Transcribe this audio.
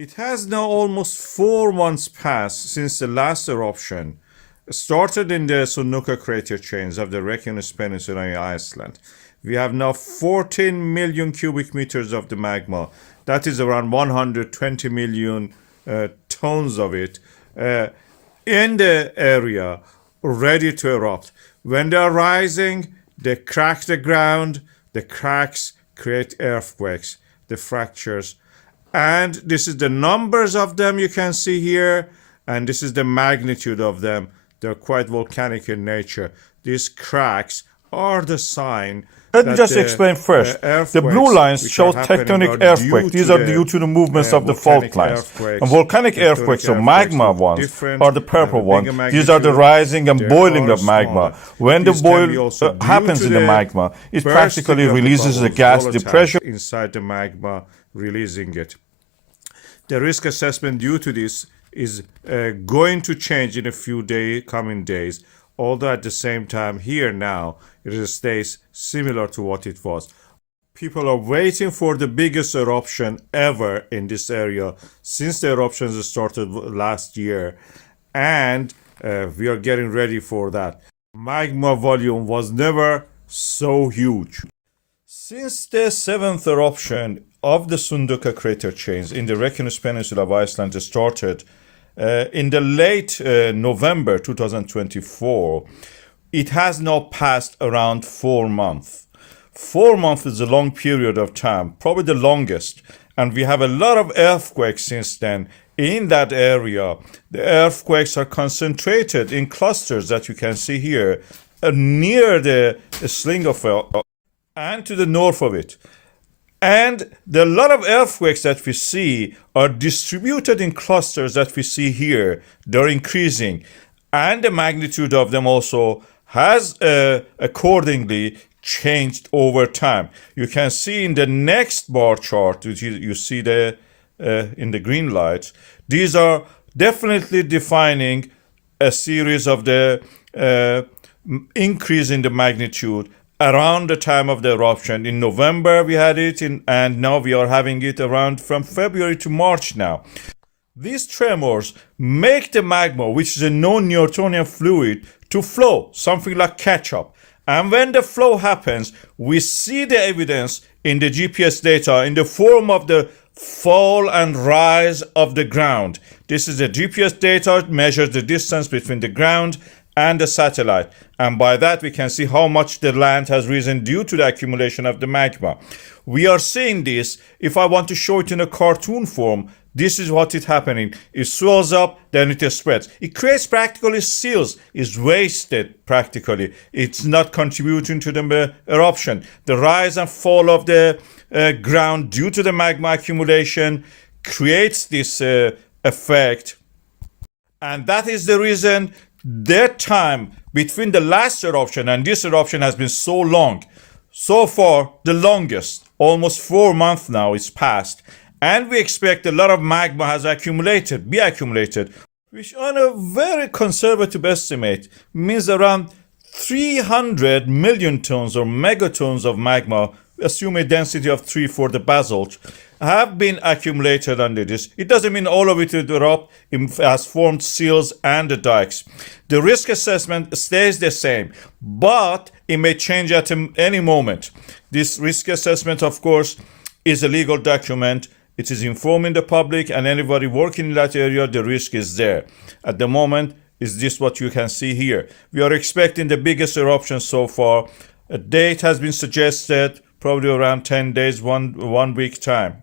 It has now almost 4 months passed since the last eruption started in the Sundhnúk crater chains of the Reykjanes Peninsula in Iceland. We have now 14 million cubic meters of the magma. That is around 120 million tons of it in the area ready to erupt. When they are rising, they crack the ground. The cracks create earthquakes, the fractures. And this is the numbers of them you can see here. And this is the magnitude of them. They're quite volcanic in nature. These cracks are the sign. Let me just explain first. The blue lines show tectonic earthquakes. These are due to the movements of the fault lines. And volcanic earthquakes, or magma ones, are the purple ones. These are the rising and boiling of magma. When the boil happens in the magma, it practically releases the gas, the pressure inside the magma, releasing it. The risk assessment due to this is going to change in a few coming days, although at the same time here now it stays similar to what it was. People are waiting for the biggest eruption ever in this area since the eruptions started last year, and we are getting ready for that. Magma volume was never so huge. Since the seventh eruption of the Sundhnúk crater chains in the Reykjanes Peninsula of Iceland started in the late November 2024, it has now passed around 4 months. 4 months is a long period of time, probably the longest. And we have a lot of earthquakes since then in that area. The earthquakes are concentrated in clusters that you can see here near the Sundhnúk and to the north of it. And a lot of earthquakes that we see are distributed in clusters that we see here. They're increasing. And the magnitude of them also has accordingly changed over time. You can see in the next bar chart, which you see the in the green lights, these are definitely defining a series of the increase in the magnitude around the time of the eruption. In November we had it, and now we are having it around from February to March now. These tremors make the magma, which is a non-Newtonian fluid, to flow, something like ketchup. And when the flow happens, we see the evidence in the GPS data in the form of the fall and rise of the ground. This is the GPS data. It measures the distance between the ground and the satellite. And by that, we can see how much the land has risen due to the accumulation of the magma. We are seeing this. If I want to show it in a cartoon form, this is what is happening. It swells up, then it spreads. It creates practically seals. It's wasted practically. It's not contributing to the eruption. The rise and fall of the ground due to the magma accumulation creates this effect. And that is the reason the time between the last eruption and this eruption has been so long. So far, the longest. Almost 4 months now is passed. And we expect a lot of magma has accumulated, which on a very conservative estimate means around 300 million tons or megatons of magma, assume a density of 3 for the basalt, have been accumulated under this. It doesn't mean all of it will erupt. It has formed seals and the dikes. The risk assessment stays the same, but it may change at any moment. This risk assessment, of course, is a legal document. It is informing the public and anybody working in that area, the risk is there. At the moment, is this what you can see here? We are expecting the biggest eruption so far. A date has been suggested, probably around 10 days, one week time.